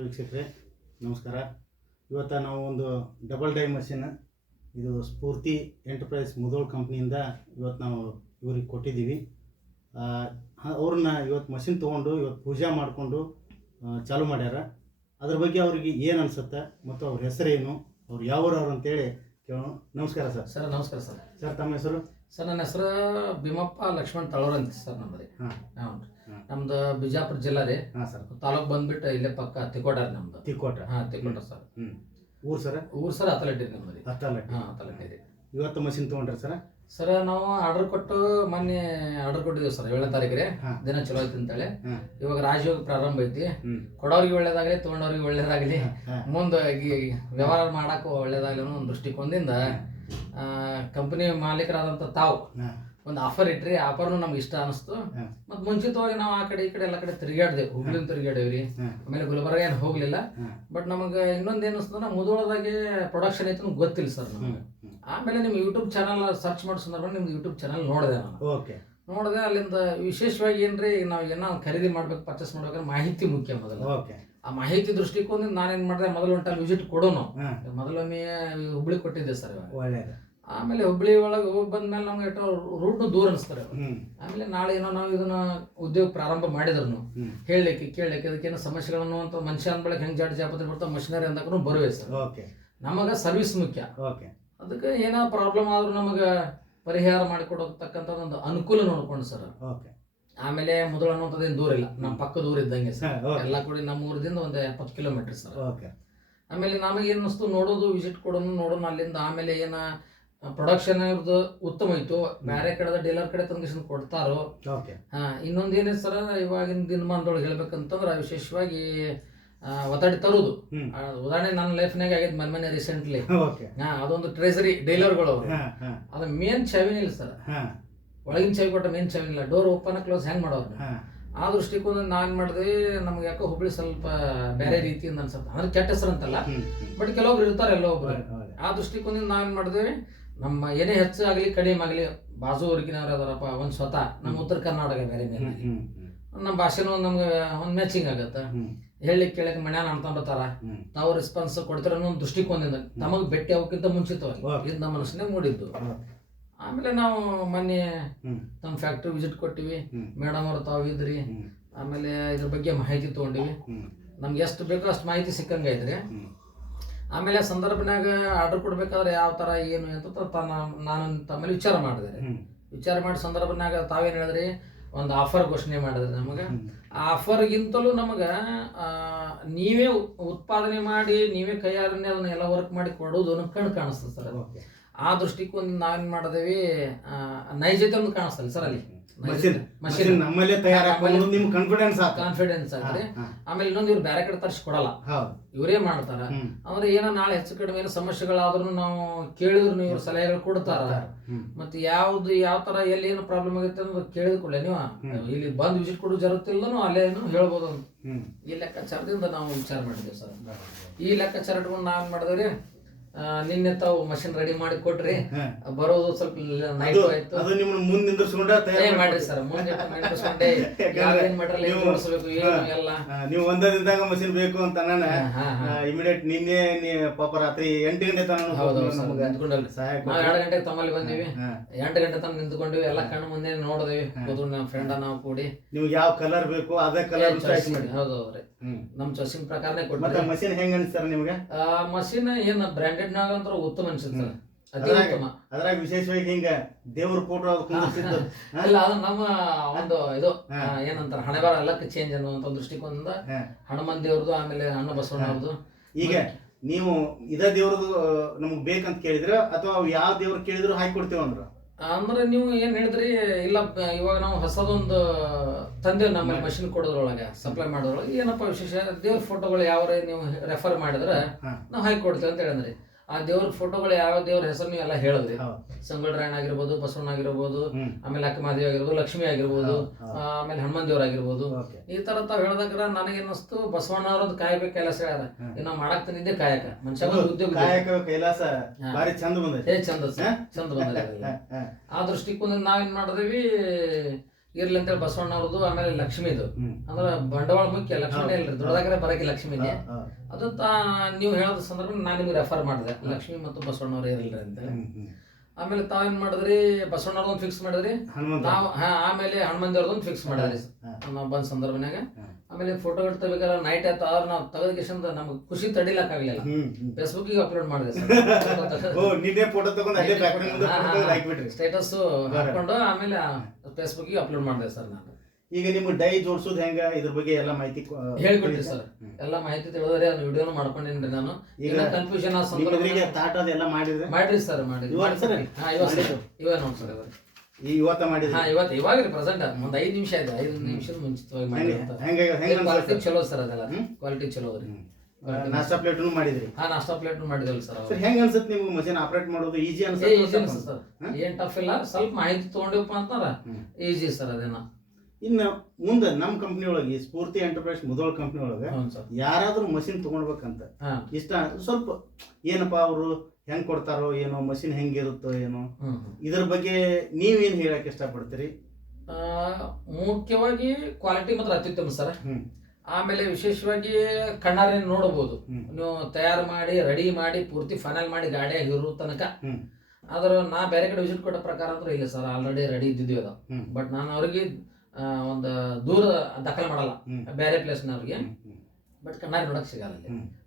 ವೀಕ್ಷಕರೇ ನಮಸ್ಕಾರ. ಇವತ್ತು ನಾವು ಒಂದು ಡಬಲ್ ಡೈ ಮಷಿನ್, ಇದು ಸ್ಫೂರ್ತಿ ಎಂಟರ್ಪ್ರೈಸ್ ಮುಧೋಳ್ ಕಂಪ್ನಿಯಿಂದ ಇವತ್ತು ನಾವು ಇವ್ರಿಗೆ ಕೊಟ್ಟಿದ್ದೀವಿ. ಅವ್ರನ್ನ ಇವತ್ತು ಮಷಿನ್ ತೊಗೊಂಡು ಇವತ್ತು ಪೂಜೆ ಮಾಡಿಕೊಂಡು ಚಾಲೂ ಮಾಡ್ಯಾರ. ಅದ್ರ ಬಗ್ಗೆ ಅವ್ರಿಗೆ ಏನು ಅನಿಸುತ್ತೆ ಮತ್ತು ಅವ್ರ ಹೆಸರೇನು, ಅವ್ರು ಯಾವ್ರವ್ರು ಅಂತೇಳಿ ಕೇಳೋಣ. ನಮಸ್ಕಾರ ಸರ್. ಸರ್ ನಮಸ್ಕಾರ ಸರ್. ಸರ್ ತಮ್ಮ ಹೆಸರು? ಸರ್ ನನ್ನ ಹೆಸರು ಭೀಮಪ್ಪ ಲಕ್ಷ್ಮಣ್ ತಳೋರ್ ಅಂತ ಸರ್. ನಮ್ಮದು ನಮ್ದು ಬಿಜಾಪುರ ಜಿಲ್ಲಾ ರೀ. ಹಾಂ ಸರ್. ತಾಲೂಕ್ ಬಂದ್ಬಿಟ್ಟು ಇಲ್ಲೇ ಪಕ್ಕ ತಿಕೋಟ ರೀ ನಮ್ದು. ತಿಕೋಟ? ಹಾಂ ತಿಕೋಟ ಸರ್. ಊರು ಸರ್? ಊರು ಸರ್ ಅತಲಟ್ಟಿ ರೀ ನಮ್ಮದು. ಅತಲಟ್ಟಿ? ಹಾಂ ಅತಲಟ್ಟಿ ರೀ. ಇವತ್ತು ಮಷಿನ್ ತೊಗೊಂಡ್ರಿ ಸರ್? ಸರ್ ನಾವು ಆರ್ಡರ್ ಕೊಟ್ಟು ಮೊನ್ನೆ ಆರ್ಡರ್ ಕೊಟ್ಟಿದ್ದೀವಿ ಸರ್ 7ನೇ ತಾರೀಕು ರೀ. ದಿನ ಚಲೋ ಐತಿ ಅಂತೇಳಿ. ಇವಾಗ ರಾಜಯೋಗ ಪ್ರಾರಂಭ ಐತಿ. ಕೊಡೋರಿಗೆ ಒಳ್ಳೇದಾಗಲಿ, ತೊಗೊಂಡವ್ರಿಗೆ ಒಳ್ಳೇದಾಗಲಿ, ಮುಂದೆ ವ್ಯವಹಾರ ಮಾಡಕ್ಕೆ ಒಳ್ಳೇದಾಗಲಿ ಅನ್ನೋ ಒಂದು ದೃಷ್ಟಿಕೋನದಿಂದ ಕಂಪನಿ ಮಾಲೀಕರಾದಂಥ ತಾವು ಒಂದು ಆಫರ್ ಇಟ್ರಿ. ಆಫರ್ನು ನಮ್ಗೆ ಇಷ್ಟ ಅನಿಸ್ತು. ಮತ್ತು ಮುಂಚಿತವಾಗಿ ನಾವು ಆ ಕಡೆ ಈ ಕಡೆ ಎಲ್ಲ ಕಡೆ ತಿರುಗಾಡ್ದೇವು. ಹುಬ್ಳಿನ ತಿರುಗಾಡೇವ್ರಿ. ಆಮೇಲೆ ಗುಲ್ಬರ್ಗ ಏನು ಹೋಗ್ಲಿಲ್ಲ. ಬಟ್ ನಮಗೆ ಇನ್ನೊಂದು ಏನು ಅನಿಸ್ತಂದ್ರೆ ಮುಧೋಳದಾಗೆ ಪ್ರೊಡಕ್ಷನ್ ಐತೆ ಗೊತ್ತಿಲ್ಲ ಸರ್ ನಮಗೆ. ಆಮೇಲೆ ನಿಮ್ಮ ಯೂಟ್ಯೂಬ್ ಚಾನಲ್ ಸರ್ಚ್ ಮಾಡೋ ಸಂದರ್ಭ ನಿಮ್ದು ಯೂಟ್ಯೂಬ್ ಚಾನಲ್ ನೋಡಿದೆ ನಾನು. ನೋಡಿದೆ ಅಲ್ಲಿಂದ ವಿಶೇಷವಾಗಿ ಏನ್ರಿ, ನಾವು ಏನೋ ಖರೀದಿ ಮಾಡ್ಬೇಕು, ಪರ್ಚೇಸ್ ಮಾಡ್ಬೇಕಾದ್ರೆ ಮಾಹಿತಿ ಮುಖ್ಯ ಮೊದಲು. ಆ ಮಾಹಿತಿ ದೃಷ್ಟಿಕೋನದಿಂದ ನಾನೇನು ಮಾಡಿದೆ, ಮೊದಲು ಒಂದು ಟೈಮ್ ವಿಸಿಟ್ ಕೊಡೋನು. ಮೊದಲೊಮ್ಮೆ ಹುಬ್ಳಿ ಕೊಟ್ಟಿದ್ದೆ ಸರ್. ಆಮೇಲೆ ಹುಬ್ಳಿ ಒಳಗೆ ಹೋಗಿ ಬಂದ್ಮೇಲೆ ನಮ್ಗೆ ರೂಟ್ನು ದೂರ ಅನಿಸ್ತಾರೆ. ಆಮೇಲೆ ನಾಳೆ ಏನೋ ನಾವು ಇದನ್ನ ಉದ್ಯೋಗ ಪ್ರಾರಂಭ ಮಾಡಿದ್ರು ಹೇಳಲಿಕ್ಕೆ ಕೇಳಲಿಕ್ಕೆ ಅದಕ್ಕೇನೋ ಸಮಸ್ಯೆಗಳನ್ನು ಅಂತ ಮನುಷ್ಯ ಅಂದ್ಬಳಕ್ಕೆ ಹೆಂಗೆ ಜಾಪತ್ರೆ ಬರ್ತಾವೆ ಮಷಿನರಿ ಅಂದಕ್ಕೂ ಬರುವೆ ಸರ್. ನಮಗೆ ಸರ್ವಿಸ್ ಮುಖ್ಯ. ಅದಕ್ಕೆ ಏನೋ ಪ್ರಾಬ್ಲಮ್ ಆದ್ರೂ ನಮಗೆ ಪರಿಹಾರ ಮಾಡಿಕೊಡತಕ್ಕಂಥ ಒಂದು ಅನುಕೂಲ ನೋಡ್ಕೊಂಡು ಸರ್. ಆಮೇಲೆ ಮುಧೋಳ ಅನ್ನೋಂಥದ್ದೇನು ದೂರ ಇಲ್ಲ, ನಮ್ಮ ಪಕ್ಕದ ಊರು ಇದ್ದಂಗೆ ಸರ್. ಎಲ್ಲ ಕೂಡ ನಮ್ಮ ಊರದಿಂದ ಒಂದು 70 ಕಿಲೋಮೀಟರ್ ಸರ್. ಆಮೇಲೆ ನಮಗೇನು ಅನ್ನಿಸ್ತು, ನೋಡೋದು ವಿಸಿಟ್ ಕೊಡೋನು ನೋಡೋಣ ಅಲ್ಲಿಂದ. ಆಮೇಲೆ ಏನ ಪ್ರೊಡಕ್ಷನ್ ಇವ್ರದ್ದು ಉತ್ತಮ ಇತ್ತು. ಬೇರೆ ಕಡೆದ ಡೀಲರ್ ಕಡೆ ತಂದು ಕೊಡ್ತಾರೋ. ಇನ್ನೊಂದು ಏನೇ ಸರ್, ಇವಾಗಿನ ದಿನಮಾನದೊಳಗೆ ಹೇಳ್ಬೇಕಂತಂದ್ರೆ ವಿಶೇಷವಾಗಿ ಒತ್ತಡ ತರುವುದು. ಉದಾಹರಣೆ ನನ್ನ ಲೈಫ್ನಾಗ ಆಗೈತೆ ಮೊನ್ನೆ ರೀಸೆಂಟ್ಲಿ. ಅದೊಂದು ಟ್ರೆಸರಿ ಡೀಲರ್ಗಳು ಅದು ಮೇನ್ ಚಾವಿನ ಇಲ್ಲ ಸರ್. ಒಳಗಿನ ಚಾವಿ ಕೊಟ್ಟ ಮೇನ್ ಚಾವಿನ ಇಲ್ಲ. ಡೋರ್ ಓಪನ್ ಕ್ಲೋಸ್ ಹೆಂಗ್ ಮಾಡೋರು. ಆ ದೃಷ್ಟಿಕೋನ ನಾನ್ ಮಾಡಿದೆ. ನಮ್ಗೆ ಯಾಕೋ ಹುಬ್ಳಿ ಸ್ವಲ್ಪ ಬೇರೆ ರೀತಿಯಿಂದ ಅನ್ಸುತ್ತೆ. ಅಂದ್ರೆ ಕೆಟ್ಟ ಹೆಸರು ಅಂತಲ್ಲ, ಬಟ್ ಕೆಲವೊಬ್ರು ಇರ್ತಾರೆ ಎಲ್ಲೋ ಒಬ್ರು. ಆ ದೃಷ್ಟಿಕೋನದಿಂದ ನಾನ್ ಮಾಡಿದೆ, ನಮ್ಮ ಏನೇ ಹೆಚ್ಚು ಆಗಲಿ ಕಡಿಮೆ ಆಗಲಿ ಬಾಜು ಊರಿಗಿನವ್ರು ಅದಾರಪ್ಪ ಒಂದು ಸ್ವತಃ ನಮ್ಮ ಉತ್ತರ ಕರ್ನಾಟಕ ಬೇರೆ ಮೇಲೆ ನಮ್ಮ ಭಾಷೆನೂ ನಮ್ಗೆ ಒಂದು ಮ್ಯಾಚಿಂಗ್ ಆಗತ್ತೆ. ಹೇಳಿ ಕೇಳಕ್ಕೆ ಮನ್ಯಾನ ಅಣ್ತಾನ್ ಬರ್ತಾರ, ತಾವು ರೆಸ್ಪಾನ್ಸ್ ಕೊಡ್ತಾರ ಅನ್ನೋ ಒಂದು ದೃಷ್ಟಿಕೋನದಿಂದ ತಮಗೆ ಭೇಟಿ ಆಗೋಕ್ಕಿಂತ ಮುಂಚಿತವಾಗಿ ಇದು ನಮ್ಮ ಮನಸ್ಸಿನಾಗ ಮೂಡಿದ್ದು. ಆಮೇಲೆ ನಾವು ಮೊನ್ನೆ ನಮ್ಮ ಫ್ಯಾಕ್ಟ್ರಿ ವಿಸಿಟ್ ಕೊಟ್ಟಿವಿ. ಮೇಡಮ್ ಅವ್ರು ತಾವು ಇದ್ರಿ. ಆಮೇಲೆ ಇದ್ರ ಬಗ್ಗೆ ಮಾಹಿತಿ ತೊಗೊಂಡಿವಿ. ನಮ್ಗೆ ಎಷ್ಟು ಬೇಕೋ ಅಷ್ಟು ಮಾಹಿತಿ ಸಿಕ್ಕಂಗೆ ಐತ್ರಿ. ಆಮೇಲೆ ಸಂದರ್ಭನಾಗ ಆರ್ಡರ್ ಕೊಡ್ಬೇಕಾದ್ರೆ ಯಾವ ಥರ ಏನು ಅಂತ ನಾನು ತಮ್ಮಲ್ಲಿ ವಿಚಾರ ಮಾಡಿದೆ. ವಿಚಾರ ಮಾಡಿ ಸಂದರ್ಭನಾಗ ತಾವೇನು ಹೇಳಿದ್ರಿ, ಒಂದು ಆಫರ್ ಘೋಷಣೆ ಮಾಡಿದ್ರಿ ನಮಗೆ. ಆ ಆಫರ್ಗಿಂತಲೂ ನಮಗೆ ನೀವೇ ಉತ್ಪಾದನೆ ಮಾಡಿ ನೀವೇ ಕೈಯಾರನ್ನೇ ಅದನ್ನ ಎಲ್ಲ ವರ್ಕ್ ಮಾಡಿ ಕೊಡೋದು ಕಣ್ಣು ಕಾಣಿಸ್ತದೆ ಸರ್. ಆ ದೃಷ್ಟಿಕೋನ ನಾವೇನ್ ಮಾಡಿದೇವಿ, ನೈಜತೆ ಒಂದು ಕಾಣಿಸ್ತಲ್ಲ ಸರ್ ಅಲ್ಲಿ. ಕಾನ್ಫಿಡೆನ್ಸ್ ಆಗ್ತದೆ. ಆಮೇಲೆ ಇನ್ನೊಂದು ಇವ್ರು ಬೇರೆ ಕಡೆ ತರಿಸಿ ಕೊಡಲ್ಲ, ಇವರೇ ಮಾಡ್ತಾರ. ಅಂದ್ರೆ ಏನೋ ನಾಳೆ ಹೆಚ್ಚು ಕಡಿಮೆ ಏನೋ ಸಮಸ್ಯೆಗಳಾದ್ರೂ ನಾವು ಕೇಳಿದ್ರು ಇವ್ರ ಸಲಹೆಗಳು ಕೊಡ್ತಾರ. ಮತ್ತೆ ಯಾವ್ದು ಯಾವ ತರ ಎಲ್ಲಿ ಏನು ಪ್ರಾಬ್ಲಮ್ ಆಗುತ್ತೆ ಅನ್ನೋದು ಕೇಳಿದ ಕೂಡಲೇ ನೀವು ಇಲ್ಲಿ ಬಂದು ವಿಸಿಟ್ ಕೊಡೋ ಜರುತ್ತಿಲ್ಲನು ಅಲ್ಲೇನು ಹೇಳ್ಬೋದು ಅಂತ ಈ ಲೆಕ್ಕಾಚಾರದಿಂದ ನಾವು ವಿಚಾರ ಮಾಡಿದ್ದೇವೆ ಸರ್. ಈ ಲೆಕ್ಕಾಚಾರ ಇಟ್ಕೊಂಡು ನಾವೇನ್ ಮಾಡಿದ್ರಿ, ನಿನ್ನೆ ತಾವು ಮಷಿನ್ ರೆಡಿ ಮಾಡಿ ಕೊಟ್ರಿ. ಬರೋದು ಸ್ವಲ್ಪ ನೈಟ್ ಆಯ್ತು. ಮಾಡ್ರಿ ಸರ್, ಮುಂದೆ ಎಲ್ಲ ನೀವು ಒಂದೇ ದಿನದಾಗ ಮಷಿನ್ ಬೇಕು ಅಂತ ಇಮಿಡಿಯೇಟ್ ನಿನ್ನೆ ಪಾಪ ರಾತ್ರಿ 8 ಗಂಟೆ ತನಕ ನಿಂತ್ಕೊಂಡಲ್ರಿ. ನಾವು 2 ಗಂಟೆಗೆ ತಮ್ಮಲ್ಲಿ ಬಂದಿವಿ. 8 ಗಂಟೆ ತನಕ ನಿಂತ್ಕೊಂಡಿವಿ. ಎಲ್ಲ ಕಣ್ಣು ಮುಂದೆ ನೋಡಿದ್ವಿ. ನಮ್ಮ ಫ್ರೆಂಡ್ ನಾವು ಕೂಡಿ ನಿಮ್ಗೆ ಯಾವ ಕಲರ್ ಬೇಕು ಅದೇ ಕಲರ್ ಚಾಯ್ಸ್ ಮಾಡಿ. ಹೌದೌದ್ರಿ, ನಮ್ ಚಾಯ್ಸಿಂಗ್ ಪ್ರಕಾರನೇ ಕೊಟ್ರಿ. ಮಷಿನ್ ಹೆಂಗ ಅನ್ಸ್ತಾರ ನಿಮ್ಗೆ? ಮಷಿನ್ ಏನ್ ಬ್ರಾಂಡೆಡ್ ನಾಗ ಅಂತ ಉತ್ತಮ ಅನ್ಸುತ್ತೆ. ಅತಿ ಉತ್ತಮ. ಅದ್ರಾಗ ವಿಶೇಷವಾಗಿ ಹಿಂಗ ದೇವ್ರ ಫೋಟೋ ಅಲ್ಲ, ಅದು ನಮ್ಮ ಒಂದು ಇದು ಏನಂತಾರ ಹಣೆ ಬಾರ ಎಲ್ಲಕ್ಕೆ ಚೇಂಜ್ ಅನ್ನುವಂತ ದೃಷ್ಟಿಕೋನದಿಂದ ಹನುಮನ್ ದೇವ್ರದ್ದು, ಆಮೇಲೆ ಅಣ್ಣ ಬಸವಣ್ಣ ಅವ್ರದ್ದು. ಈಗ ನೀವು ಇದ ದೇವ್ರದ್ದು ನಮಗ್ ಬೇಕಂತ ಕೇಳಿದ್ರ ಅಥವಾ ಯಾವ ದೇವ್ರ ಕೇಳಿದ್ರು ಹಾಕಿ ಕೊಡ್ತೇವ ಅಂದ್ರ? ಅಂದ್ರೆ ನೀವು ಏನ್ ಹೇಳಿದ್ರಿ, ಇಲ್ಲ ಇವಾಗ ನಾವು ಹೊಸದೊಂದು ತಂದೆ ನಮ್ಮ ಮಷಿನ್ ಕೊಡೋದ್ರೊಳಗೆ ಸಪ್ಲೈ ಮಾಡೋದ್ರೊಳಗೆ ಏನಪ್ಪ ವಿಶೇಷ, ದೇವ್ರ ಫೋಟೋಗಳು ಯಾವ ನೀವು ರೆಫರ್ ಮಾಡಿದ್ರೆ ನಾವು ಹಾಕಿ ಕೊಡ್ತೇವೆ ಅಂತ ಹೇಳಿದ್ರಿ. ಆ ದೇವ್ರ ಫೋಟೋಗಳು ಯಾವ ದೇವ್ರ ಹೆಸರು ಎಲ್ಲ ಹೇಳಿದ್ರಿ. ಸಂಗೊಳ್ರಾಯಣ ಆಗಿರ್ಬೋದು, ಬಸವಣ್ಣ ಆಗಿರ್ಬೋದು, ಆಮೇಲೆ ಅಕ್ಕಮಾದೇವಿ ಆಗಿರ್ಬೋದು, ಲಕ್ಷ್ಮಿ ಆಗಿರ್ಬೋದು, ಆಮೇಲೆ ಹನುಮನ್ ದೇವ್ರ ಆಗಿರ್ಬೋದು. ಈ ತರ ತಾವ್ ಹೇಳ್ದಾಗ ನನಗೇನಿಸ್ತು, ಬಸವಣ್ಣ ಅವ್ರದ್ದು ಕಾಯಕ ಕೈಲಾಸ ಹೇಳ್ಯಾರ. ಇನ್ನ ಮಾಡಕ್ ತಂದಿದ್ದೆ ಕಾಯಕ ಮನುಷ್ಯ ಉದ್ಯೋಗ ಕೈಲಾಸ ಚಂದ ಚಂದ ಬಂದ. ಆ ದೃಷ್ಟಿಕೋನ ನಾವೇನ್ ಮಾಡಿದ್ವಿ, ಇರ್ಲಿ ಅಂತೇಳಿ ಬಸವಣ್ಣ ಅವ್ರದ್ದು, ಆಮೇಲೆ ಲಕ್ಷ್ಮಿದು ಅಂದ್ರೆ ಬಂಡವಾಳ ಮುಖ್ಯ, ಲಕ್ಷ್ಮಿನೇ ಇಲ್ರಿ ದುಡ್ದಾಗ್ರೆ ಬರಕ್ಕೆ ಲಕ್ಷ್ಮಿನೇ. ಅದು ನೀವು ಹೇಳೋದ ಸಂದರ್ಭ ನಾನು ನಿಮ್ಗೆ ರೆಫರ್ ಮಾಡಿದೆ, ಲಕ್ಷ್ಮಿ ಮತ್ತು ಬಸವಣ್ಣ ಅವ್ರು ಇರಲ್ರಿ ಅಂತೇಳಿ. ಆಮೇಲೆ ತಾವೇನ್ ಮಾಡಿದ್ರಿ, ಬಸವಣ್ಣವ್ರದೊಂದು ಫಿಕ್ಸ್ ಮಾಡಿದ್ರಿ, ನಾವು ಆಮೇಲೆ ಹನುಮಂದಿಯವ್ರದೊಂದು ಫಿಕ್ಸ್ ಮಾಡಿದ್ರಿ ನಾವು ಬಂದ ಸಂದರ್ಭನಾಗ. ಆಮೇಲೆ ಫೋಟೋ ತೆಗಿಬೇಕಾದ್ರೆ ನೈಟ್ ಆಯ್ತು, ಅವ್ರು ನಾವು ತೆಗೆದ ನಮ್ಗೆ ಖುಷಿ ತಡಿಲಕ್ಕಾಗಲಿಲ್ಲ, ಫೇಸ್ಬುಕ್ಕಿಗೆ ಅಪ್ಲೋಡ್ ಮಾಡಿದೆ ಸ್ಟೇಟಸ್ ಹಾಕೊಂಡು, ಆಮೇಲೆ ಫೇಸ್ಬುಕ್ಕಿಗೆ ಅಪ್ಲೋಡ್ ಮಾಡಿದೆ ಸರ್ ನಾನು. ಈಗ ನಿಮ್ಗೆ ಡೈ ಜೋಡಿಸೋದು ಹೆಂಗ, ಇದ್ರ ಬಗ್ಗೆ ಎಲ್ಲ ಮಾಹಿತಿ ಹೇಳ್ಕೊಡ್ತೀವಿ ಸರ್. ಎಲ್ಲ ಮಾಹಿತಿ ತಿಳಿದ್ರೆ ಅದು ವಿಡಿಯೋನು ಮಾಡ್ಕೊಂಡಿನ್ರಿ ನಾನು. ಈಗ ಕನ್ಫ್ಯೂಷನ್ ಎಲ್ಲ ಮಾಡಿದ್ರೆ ಮಾಡ್ರಿ ಸರ್, ಮಾಡಿದ್ವಿ. ಇವಾಗ ನೋಡಿ ಸರ್ ಇವತ್ತ ಮಾಡಿದ್ರಿ? ಇವಾಗ ರೀ ಪ್ರೆಸೆಂಟ್ ಒಂದು 5 ನಿಮಿಷ ಇದೆ, 5 ನಿಮಿಷದ ಮುಂಚಿತವಾಗಿ ಮಾಡಿ. ಕ್ವಾಲಿಟಿ ಚಲೋ ಸರ್, ಅದೆಲ್ಲ ಕ್ವಾಲಿಟಿ ಚಲೋ ರೀ. ನಾಷ್ಟಾ ಪ್ಲೇಟ್ನು ಮಾಡಿದ್ರಿ? ನಾಷ್ಟಾ ಪ್ಲೇಟ್ನು ಮಾಡಿದಲ್ಲ ಸರ್. ಹೆಂಗ ಅನ್ಸುತ್ತೆ ನಿಮ್ಗೆ ಮಷೀನ್ ಆಪರೇಟ್ ಮಾಡೋದು? ಈಜಿ ಅನ್ಸುತ್ತೆ? ಈಜಿ ಅನ್ಸುತ್ತೆ ಸರ್, ಏನ್ ಟಫ್ ಇಲ್ಲ. ಸ್ವಲ್ಪ ಮಾಹಿತಿ ತಗೊಂಡಿವಪ್ಪ ಅಂತಂದ್ರ ಈಜಿ ಸರ್ ಅದೇನ. ಇನ್ನು ಮುಂದೆ ನಮ್ಮ ಕಂಪ್ನಿ ಒಳಗೆ, ಸ್ಫೂರ್ತಿ ಎಂಟರ್ಪ್ರೈಸ್ ಮುಧೋಳ ಕಂಪ್ನಿ ಒಳಗೆ ಯಾರಾದ್ರೂ ಮಷಿನ್ ತಗೊಳ್ಬೇಕಂತ ಇಷ್ಟ, ಸ್ವಲ್ಪ ಏನಪ್ಪಾ ಅವರು ಹೆಂಗ್ ಕೊಡ್ತಾರೋ ಏನೋ, ಮಷಿನ್ ಹೆಂಗಿರುತ್ತೋ ಏನೋ, ಇದ್ರ ಬಗ್ಗೆ ನೀವೇನ್ ಹೇಳಕ್ ಇಷ್ಟಪಡ್ತೀರಿ? ಮುಖ್ಯವಾಗಿ ಕ್ವಾಲಿಟಿ ಮಾತ್ರ ಅತ್ಯುತ್ತಮ ಸರ್. ಆಮೇಲೆ ವಿಶೇಷವಾಗಿ ಕಣ್ಣಾರೆ ನೋಡಬಹುದು, ನೀವು ತಯಾರು ಮಾಡಿ ರೆಡಿ ಮಾಡಿ ಪೂರ್ತಿ ಫೈನಲ್ ಮಾಡಿ ಗಾಡಿಯಾಗಿ ಇರೋ ತನಕ. ಆದ್ರೆ ನಾ ಬೇರೆ ಕಡೆ ವಿಸಿಟ್ ಕೊಟ್ಟ ಪ್ರಕಾರ ಅಂದ್ರೆ ಇಲ್ಲ ಸರ್, ಆಲ್ರೆಡಿ ರೆಡಿ ಇದ್ದಿದ್ವಿ ಅದು. ಬಟ್ ನಾನು ಅವ್ರಿಗೆ ಒಂದು ದೂರ ದಾಖಲೆ ಮಾಡಲ್ಲ ಬೇರೆ ಪ್ಲೇಸ್ನವ್ರಿಗೆ, ಬಟ್ ಕಣ್ಣಾರಿ ನೋಡಕ್ ಸಿಗಲ್ಲ.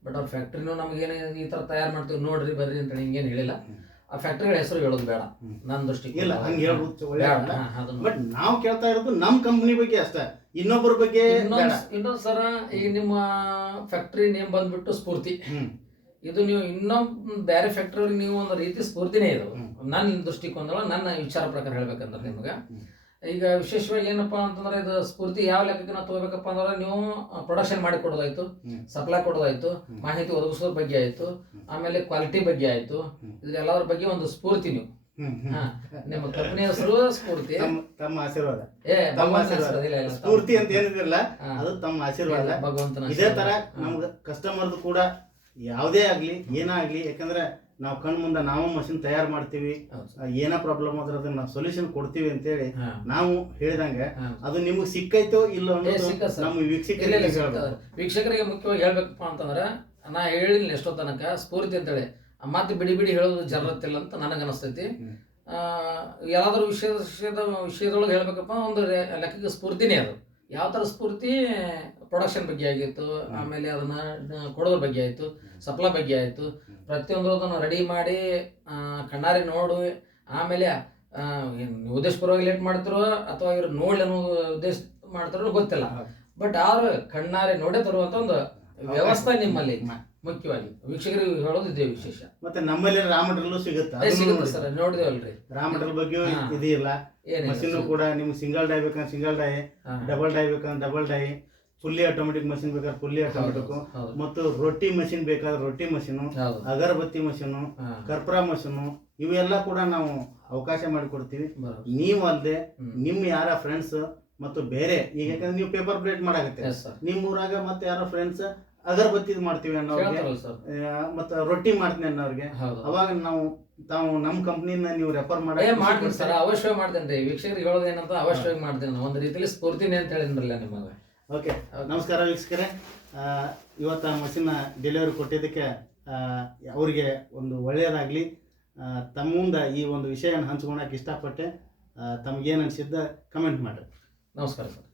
ಬಟ್ ಅವ್ರ ಫ್ಯಾಕ್ಟ್ರಿನೂ ನಮ್ಗೇನು ಈ ತರ ತಯಾರು ಮಾಡ್ತೀವಿ ನೋಡ್ರಿ ಬರ್ರಿ ಅಂತ ಹಿಂಗೇನು ಹೇಳಿಲ್ಲ. ಆ ಫ್ಯಾಕ್ಟ್ರಿಗಳ ಹೆಸರು ಹೇಳೋದು ಬೇಡ ನನ್ನ ದೃಷ್ಟಿಗೆ. ಇಲ್ಲ ಹಂಗೆ ಹೇಳ್ಬೋದು, ಬಟ್ ನಾವು ಕೇಳ್ತಾ ಇರೋದು ನಮ್ಮ ಕಂಪ್ನಿ ಬಗ್ಗೆ ಅಷ್ಟೇ, ಇನ್ನೊಬ್ಬರ ಬಗ್ಗೆ. ಇನ್ನೊಂದು ಸರ, ಈಗ ನಿಮ್ಮ ಫ್ಯಾಕ್ಟ್ರಿ ನೇಮ್ ಬಂದ್ಬಿಟ್ಟು ಸ್ಫೂರ್ತಿ. ಇದು ನೀವು ಇನ್ನೊಂದು ಬೇರೆ ಫ್ಯಾಕ್ಟ್ರಿ ಅವ್ರಿಗೆ ನೀವು ಒಂದು ರೀತಿ ಸ್ಫೂರ್ತಿನೇ ಇದು ನನ್ನ ದೃಷ್ಟಿಕೋನದೊಳ, ನನ್ನ ವಿಚಾರ ಪ್ರಕಾರ ಹೇಳ್ಬೇಕಂದ್ರೆ ನಿಮ್ಗೆ. ಈಗ ವಿಶೇಷವಾಗಿ ಏನಪ್ಪಾ ಅಂತಂದ್ರೆ, ಇದು ಸ್ಫೂರ್ತಿ ಯಾವ ಲೆಕ್ಕಕ್ಕೆ ನಾವು ತಗೋಬೇಕಪ್ಪ ಅಂದ್ರೆ, ನೀವು ಪ್ರೊಡಕ್ಷನ್ ಮಾಡಿ ಕೊಡೋದಾಯ್ತು, ಸಪ್ಲೈ ಕೊಡೋದಾಯ್ತು, ಮಾಹಿತಿ ಒದಗಿಸೋದ್ರ ಬಗ್ಗೆ ಆಯ್ತು, ಆಮೇಲೆ ಕ್ವಾಲಿಟಿ ಬಗ್ಗೆ ಆಯ್ತು, ಇದೆಲ್ಲದ್ರ ಬಗ್ಗೆ ಒಂದು ಸ್ಫೂರ್ತಿ ನೀವು. ನಿಮ್ಮ ಕಂಪನಿ ಹೆಸರು ಸ್ಫೂರ್ತಿ, ತಮ್ಮ ಆಶೀರ್ವಾದ. ಸ್ಫೂರ್ತಿ ಅಂತ ಏನಿದಿರಲ್ಲ, ಅದು ತಮ್ಮ ಆಶೀರ್ವಾದ, ಭಗವಂತನ. ಇದೇ ತರ ನಮ್ಗೆ ಕಸ್ಟಮರ್ದು ಕೂಡ ಯಾವುದೇ ಆಗ್ಲಿ ಏನಾಗ್ಲಿ, ಯಾಕಂದ್ರೆ ನಾವು ಕಣ್ ಮುಂದೆ ನಾವು ಮಷಿನ್ ತಯಾರು ಮಾಡ್ತೀವಿ, ಏನೋ ಪ್ರಾಬ್ಲಮ್ ಆದ್ರೆ ಅದನ್ನ ನಾವು ಸೊಲ್ಯೂಷನ್ ಕೊಡ್ತೀವಿ ಅಂತೇಳಿ ನಾವು ಹೇಳಿದಂಗೆ ಅದು ನಿಮ್ಗೆ ಸಿಕ್ಕೈತೋ ಇಲ್ಲ ನಮ್ಮ ವೀಕ್ಷಕರಿಗೆ ಮುಖ್ಯವಾಗಿ ಹೇಳ್ಬೇಕಪ್ಪ ಅಂತಂದ್ರೆ, ನಾ ಹೇಳಿಲ್ಲ ಎಷ್ಟೋ ತನಕ ಸ್ಫೂರ್ತಿ ಅಂತೇಳಿ ಮತ್ತೆ ಬಿಡಿ ಹೇಳೋದು ಜರತ್ತಿಲ್ಲ ಅಂತ ನನಗೆ ಅನಿಸ್ತೈತಿ. ಯಾವ್ದಾದ್ರು ವಿಷಯದೊಳಗೆ ಹೇಳ್ಬೇಕಪ್ಪ ಒಂದು ಲೆಕ್ಕಕ್ಕೆ ಸ್ಫೂರ್ತಿನೇ ಅದು. ಯಾವ ಥರ ಸ್ಫೂರ್ತಿ, ಪ್ರೊಡಕ್ಷನ್ ಬಗ್ಗೆ ಆಗಿತ್ತು, ಆಮೇಲೆ ಅದನ್ನ ಕೊಡೋದ್ರ ಬಗ್ಗೆ ಆಯಿತು, ಸಪ್ಲೈ ಬಗ್ಗೆ ಆಯಿತು, ಪ್ರತಿಯೊಂದು ಅದನ್ನು ರೆಡಿ ಮಾಡಿ ಕಣ್ಣಾರಿ ನೋಡು, ಆಮೇಲೆ ಉದ್ದೇಶಪೂರ್ವವಾಗಿ ಲೇಟ್ ಮಾಡ್ತಿರೋ ಅಥವಾ ಇವ್ರು ನೋಡ್ಲಿ ಅನ್ನೋ ಉದ್ದೇಶ ಮಾಡ್ತಾರೋ ಗೊತ್ತಿಲ್ಲ, ಬಟ್ ಅವ್ರು ಕಣ್ಣಾರಿ ನೋಡೇ ತರುವಂತ ಒಂದು ವ್ಯವಸ್ಥೆ ನಿಮ್ಮಲ್ಲಿ ಮುಖ್ಯವಾಗಿ ವೀಕ್ಷಕರಿಗೆ ಹೇಳೋದಿದೆ ವಿಶೇಷ. ಮತ್ತೆ ನಮ್ಮಲ್ಲಿ ರಾ ಮೆಟೀರಿಯಲ್ ಸಿಗುತ್ತೆ ಸರ್, ನೋಡಿದೇವಲ್ರಿ. ರಾ ಮೆಟೀರಿಯಲ್ ಬಗ್ಗೆ ಇದಿಲ್ಲ, ಮಷೀನ್ ಕೂಡ ನಿಮ್ಗೆ ಸಿಂಗಲ್ ಡೈ ಬೇಕಂದ್ರೆ ಸಿಂಗಲ್ ಡೈ, ಡಬಲ್ ಡೈ ಬೇಕಂದ್ರೆ double die, fully automatic machine ಬೇಕಾದ್ರೆ ಫುಲ್ಲಿ ಆಟೋಮೆಟಿಕ್, ಮತ್ತು ರೊಟ್ಟಿ ಮಷಿನ್ ಬೇಕಾದ್ರೆ ರೊಟ್ಟಿ ಮಷೀನು, ಅಗರಬತ್ತಿ ಮಷೀನು, ಕರ್ಪೂರ ಮಷೀನು, ಇವೆಲ್ಲ ಕೂಡ ನಾವು ಅವಕಾಶ ಮಾಡಿಕೊಡ್ತೀವಿ. ನೀವು ಅಲ್ಲದೆ ನಿಮ್ಮ ಯಾರ ಫ್ರೆಂಡ್ಸ್ ಮತ್ತು ಬೇರೆ, ಈಗ ಯಾಕಂದ್ರೆ ನೀವು ಪೇಪರ್ ಪ್ಲೇಟ್ ಮಾಡಾಗುತ್ತೆ, ನಿಮ್ಮ ಊರಾಗ ಮತ್ತೆ ಯಾರೋ ಫ್ರೆಂಡ್ಸ್ ಅಗರಬತ್ತಿ ಮಾಡ್ತೀವಿ ಅನ್ನೋರಿಗೆ, ಮತ್ತೆ ರೊಟ್ಟಿ ಮಾಡ್ತೀನಿ ಅನ್ನೋರಿಗೆ, ಅವಾಗ ತಾವು ನಮ್ಮ ಕಂಪ್ನಿನ ನೀವು ರೆಫರ್ ಮಾಡ್ತೀನಿ ಸರ್. ಅವಶ್ಯವಾಗಿ ಮಾಡ್ತೇನೆ ರೀ, ವೀಕ್ಷಕರಿಗೆ ಹೇಳೋದೇನಂತ ಅವಶ್ಯವಾಗಿ ಮಾಡ್ತೇನೆ, ಒಂದು ರೀತಿಯಲ್ಲಿ ಸ್ಫೂರ್ತಿನೇ ಅಂತ ಹೇಳಿದ್ರಲ್ಲ ನಿಮಗೆ. ಓಕೆ, ನಮಸ್ಕಾರ ವೀಕ್ಷಕರೇ. ಇವತ್ತು ಮಷಿನ್ನ ಡೆಲಿವರಿ ಕೊಟ್ಟಿದ್ದಕ್ಕೆ ಅವರಿಗೆ ಒಂದು ಒಳ್ಳೆಯದಾಗಲಿ. ತಮ್ಮ ಮುಂದೆ ಈ ಒಂದು ವಿಷಯನ ಹಂಚ್ಕೊಳಕ್ಕೆ ಇಷ್ಟಪಟ್ಟೆ. ತಮಗೇನು ಅನಿಸಿದ್ದ ಕಮೆಂಟ್ ಮಾಡಿರಿ. ನಮಸ್ಕಾರ ಸರ್.